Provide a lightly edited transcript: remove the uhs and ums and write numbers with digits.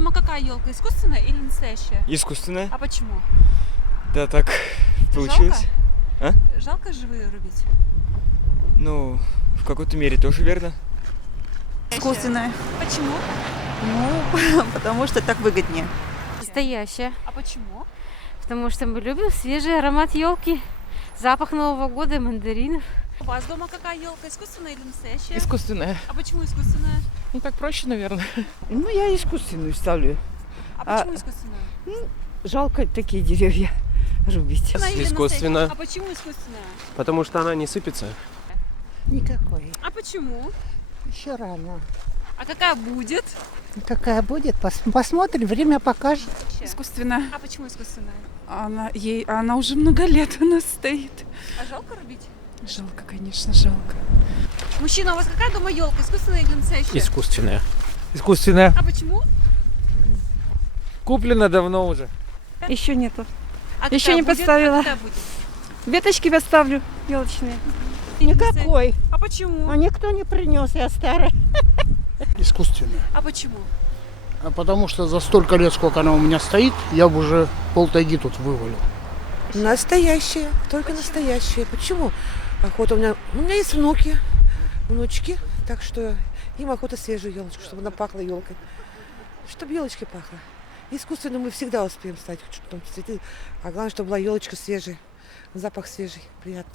дома какая елка? Искусственная или настоящая? Искусственная. А почему? Да, так получилось. Жалко? А? Жалко живые рубить? Ну, в какой-то мере тоже верно. Искусственная. Почему? Ну, потому что так выгоднее. Настоящая. А почему? Потому что мы любим свежий аромат елки, запах Нового года и мандаринов. У вас дома какая елка? Искусственная или настоящая? Искусственная. А почему искусственная? Ну так проще, наверное. Ну, я искусственную ставлю. А почему искусственная? Жалко такие деревья рубить. Искусственная или Искусственная. настоящая? А почему искусственная? Потому что она не сыпется. Никакой. А почему? Еще рано. А какая будет? Какая будет? Посмотрим, время покажет. Искусственная. А почему искусственная? Она уже много лет у нас стоит. А жалко рубить? Жалко, конечно, жалко. Мужчина, у вас какая дома елка? Искусственная или настоящая? Искусственная. Искусственная. А почему? Куплена давно уже. Еще нету. А Еще какая не будет? поставила. А какая будет? Веточки поставлю елочные. Никакой. А почему? А никто не принес, я старая. Искусственная. А почему? А потому что за столько лет, сколько она у меня стоит, я бы уже полтайги тут вывалил. Настоящие, только настоящие. Почему? Охота у меня есть внучки, так что им охота свежую елочку, чтобы она пахла елкой. Чтобы елочки пахло. Искусственно мы всегда успеем ставить, что там цветы. А главное, чтобы была елочка свежая. Запах свежий, приятно.